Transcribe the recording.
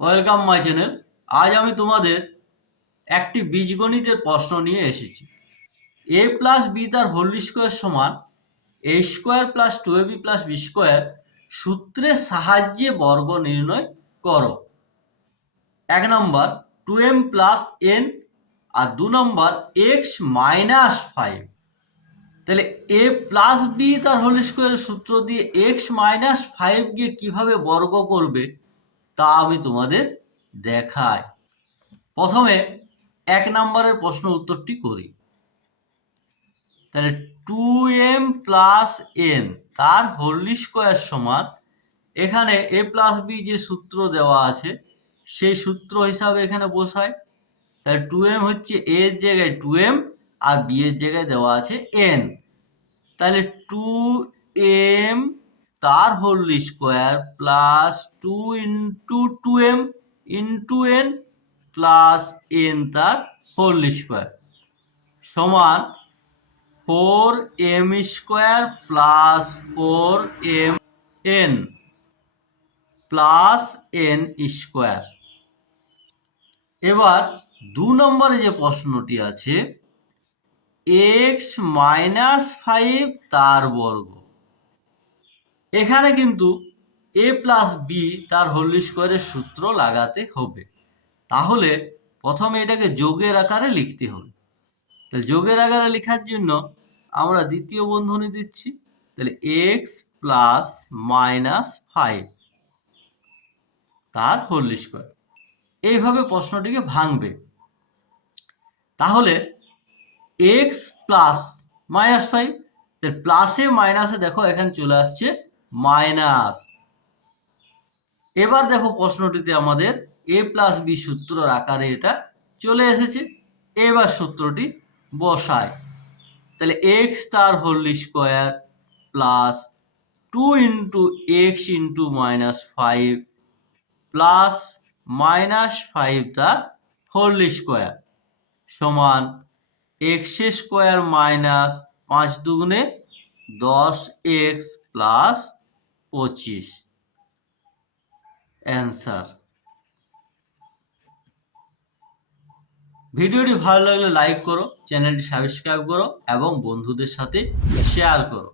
Welcome my channel. আজ আমি তোমাদের একটি বীজগণিতের প্রশ্ন নিয়ে এসেছি। এ প্লাস বি তার হোল স্কোয়ার সমান এ square plus two A B plus B square সূত্রের সাহায্যে বর্গ নির্ণয় করো। 1 নম্বর 2m প্লাস এন আর 2 নম্বর এক্স মাইনাস 5। তাহলে এ প্লাস বি তার হোল স্কোয়ারের সূত্র দিয়ে এক্স মাইনাস 5 গিয়ে কীভাবে বর্গ করবে তা আমি তোমাদের দেখাই। প্রথমে 1 নম্বরের প্রশ্ন উত্তরটি করি। তাহলে 2m প্লাস এন তার হোল স্কোয়ার সমান, এখানে এ প্লাস বি যে সূত্র দেওয়া আছে সেই সূত্র হিসাবে এখানে বসায়। তাহলে 2m হচ্ছে এ এর জায়গায় 2m আর বি এর জায়গায় দেওয়া আছে n। তাহলে 2m তার whole square plus 2 into 2m into n plus n তার হোল স্কোয়ার সমান 4m square plus 4mn plus n square. এবার 2 নম্বরে যে প্রশ্নটি আছে এক্স মাইনাস 5 তার বর্গ, এখানে কিন্তু এ প্লাস বি তার হোল স্কোয়ারের সূত্র লাগাতে হবে। তাহলে প্রথমে এটাকে যোগের আকারে লিখতে হবে। তাহলে যোগের আকারে লেখার জন্য আমরা দ্বিতীয় বন্ধনী দিচ্ছি। তাহলে এক্স প্লাস মাইনাস 5 তার হোল স্কোয়ার, এইভাবে প্রশ্নটিকে ভাঙবে। তাহলে এক্স প্লাস মাইনাস 5, প্লাসে মাইনাসে দেখো এখানে চলে আসছে মাইনাস। এবার দেখো প্রশ্নটিতে আমাদের এ প্লাস বি সূত্রর আকারে এটা চলে এসেছে। এবার সূত্রটি বসায়। তাহলে এক্স তার whole square plus 2 into x into minus 5 plus minus 5 তার হোল স্কোয়ার সমান এক্স স্কোয়ার মাইনাস 5 দুগুণে 10x প্লাস 25 অ্যান্সার। ভিডিওটি ভালো লাগলে লাইক করো, চ্যানেলটি সাবস্ক্রাইব করো এবং বন্ধুদের সাথে শেয়ার করো।